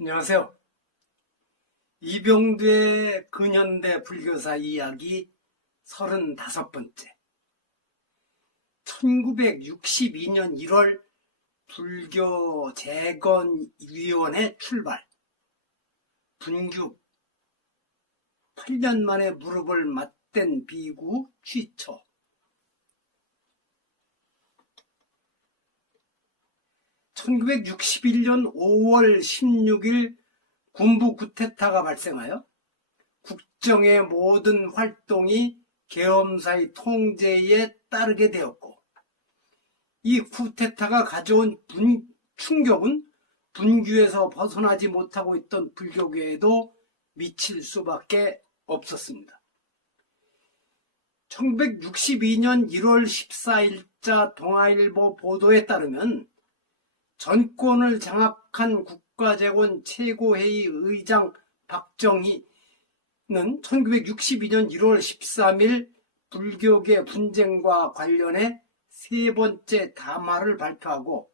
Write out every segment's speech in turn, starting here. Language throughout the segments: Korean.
안녕하세요. 이병두의 근현대 불교사 이야기 35번째. 1962년 1월 불교 재건위원회 출발. 분규 8년 만에 무릎을 맞댄 비구 취처. (1961년 5월 16일) 군부 쿠데타가 발생하여 국정의 모든 활동이 계엄사의 통제에 따르게 되었고, 이 쿠데타가 가져온 충격은 분규에서 벗어나지 못하고 있던 불교계에도 미칠 수밖에 없었습니다. 1962년 1월 14일자 동아일보 보도에 따르면 정권을 장악한 국가재건 최고회의 의장 박정희는 1962년 1월 13일 불교계 분쟁과 관련해 세 번째 담화를 발표하고,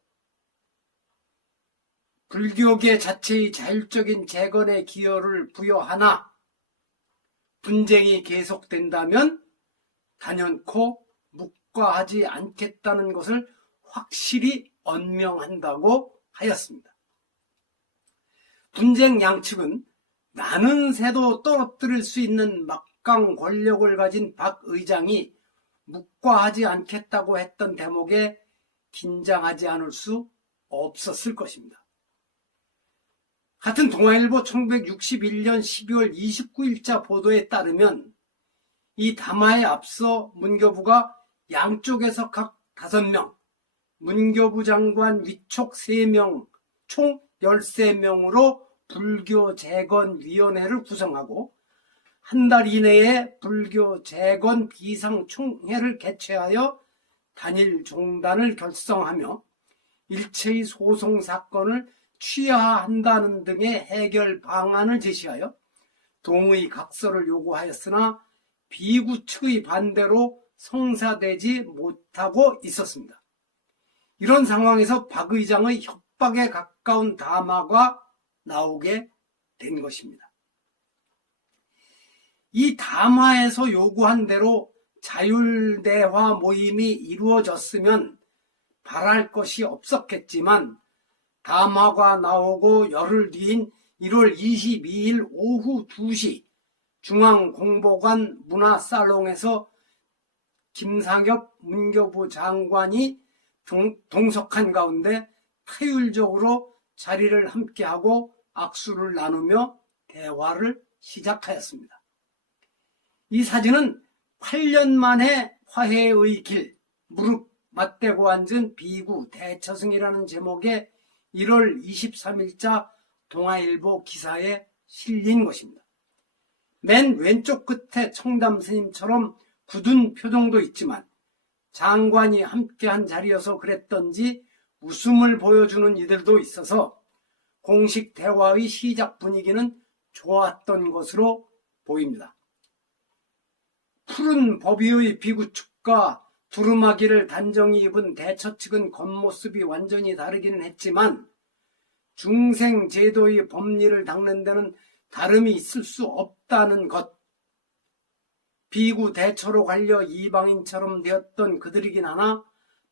불교계 자체의 자율적인 재건에 기여를 부여하나 분쟁이 계속된다면 단연코 묵과하지 않겠다는 것을 확실히 언명한다고 하였습니다. 분쟁 양측은 나는 새도 떨어뜨릴 수 있는 막강 권력을 가진 박 의장이 묵과하지 않겠다고 했던 대목에 긴장하지 않을 수 없었을 것입니다. 같은 동아일보 1961년 12월 29일자 보도에 따르면 이 담화에 앞서 문교부가 양쪽에서 각 5명, 문교부 장관 위촉 3명, 총 13명으로 불교 재건위원회를 구성하고 한 달 이내에 불교 재건 비상총회를 개최하여 단일 종단을 결성하며 일체의 소송 사건을 취하한다는 등의 해결 방안을 제시하여 동의 각서를 요구하였으나 비구 측의 반대로 성사되지 못하고 있었습니다. 이런 상황에서 박 의장의 협박에 가까운 담화가 나오게 된 것입니다. 이 담화에서 요구한 대로 자율대화 모임이 이루어졌으면 바랄 것이 없었겠지만, 담화가 나오고 열흘 뒤인 1월 22일 오후 2시 중앙공보관 문화살롱에서 김상엽 문교부 장관이 동석한 가운데 타율적으로 자리를 함께하고 악수를 나누며 대화를 시작하였습니다. 이 사진은 8년 만에 화해의 길, 무릎 맞대고 앉은 비구 대처승이라는 제목의 1월 23일자 동아일보 기사에 실린 것입니다. 맨 왼쪽 끝에 청담 스님처럼 굳은 표정도 있지만 장관이 함께한 자리여서 그랬던지 웃음을 보여주는 이들도 있어서 공식 대화의 시작 분위기는 좋았던 것으로 보입니다. 푸른 법위의 비구축과 두루마기를 단정히 입은 대처 측은 겉모습이 완전히 다르기는 했지만 중생제도의 법리를 닦는 데는 다름이 있을 수 없다는 것, 비구 대처로 갈려 이방인처럼 되었던 그들이긴 하나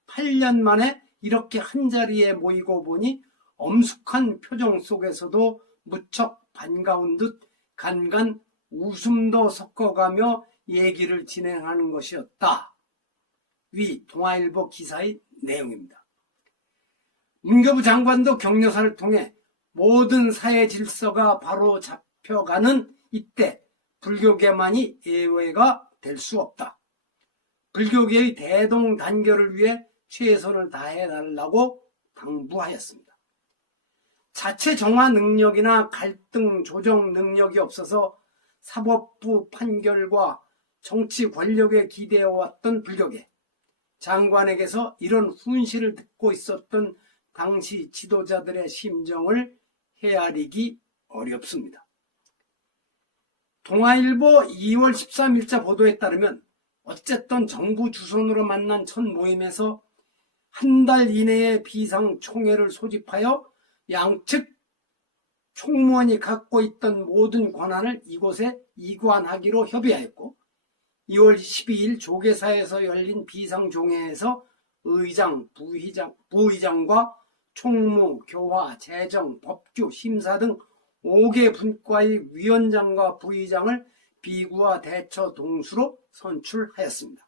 8년 만에 이렇게 한자리에 모이고 보니 엄숙한 표정 속에서도 무척 반가운 듯 간간 웃음도 섞어가며 얘기를 진행하는 것이었다. 위 동아일보 기사의 내용입니다. 문교부 장관도 격려사를 통해 모든 사회 질서가 바로 잡혀가는 이때 불교계만이 예외가 될 수 없다. 불교계의 대동단결을 위해 최선을 다해달라고 당부하였습니다. 자체 정화 능력이나 갈등 조정 능력이 없어서 사법부 판결과 정치 권력에 기대어왔던 불교계, 장관에게서 이런 훈시를 듣고 있었던 당시 지도자들의 심정을 헤아리기 어렵습니다. 동아일보 2월 13일자 보도에 따르면 어쨌든 정부 주선으로 만난 첫 모임에서 한 달 이내에 비상총회를 소집하여 양측 총무원이 갖고 있던 모든 권한을 이곳에 이관하기로 협의하였고 2월 12일 조계사에서 열린 비상종회에서 의장, 부의장과 총무, 교화, 재정, 법규, 심사 등 5개 분과의 위원장과 부의장을 비구와 대처 동수로 선출하였습니다.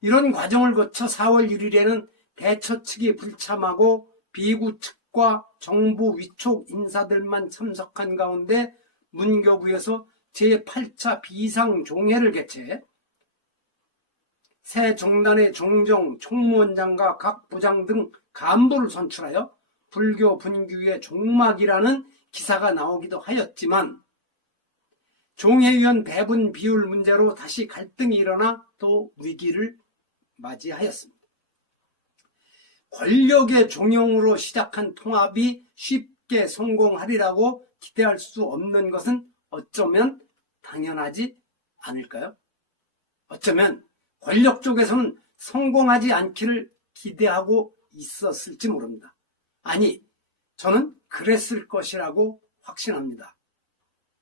이런 과정을 거쳐 4월 1일에는 대처 측이 불참하고 비구 측과 정부 위촉 인사들만 참석한 가운데 문교부에서 제8차 비상종회를 개최해 새 정단의 종정, 총무원장과 각 부장 등 간부를 선출하여 불교 분규의 종막이라는 기사가 나오기도 하였지만 종회위원 배분 비율 문제로 다시 갈등이 일어나 또 위기를 맞이하였습니다. 권력의 종용으로 시작한 통합이 쉽게 성공하리라고 기대할 수 없는 것은 어쩌면 당연하지 않을까요? 어쩌면 권력 쪽에서는 성공하지 않기를 기대하고 있었을지 모릅니다. 아니, 저는 그랬을 것이라고 확신합니다.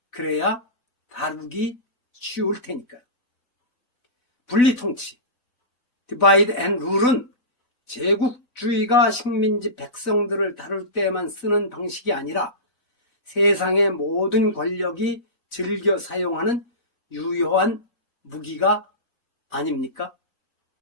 그래야 다루기 쉬울 테니까요. 분리통치, 디바이드 앤 룰은 제국주의가 식민지 백성들을 다룰 때에만 쓰는 방식이 아니라 세상의 모든 권력이 즐겨 사용하는 유효한 무기가 아닙니까?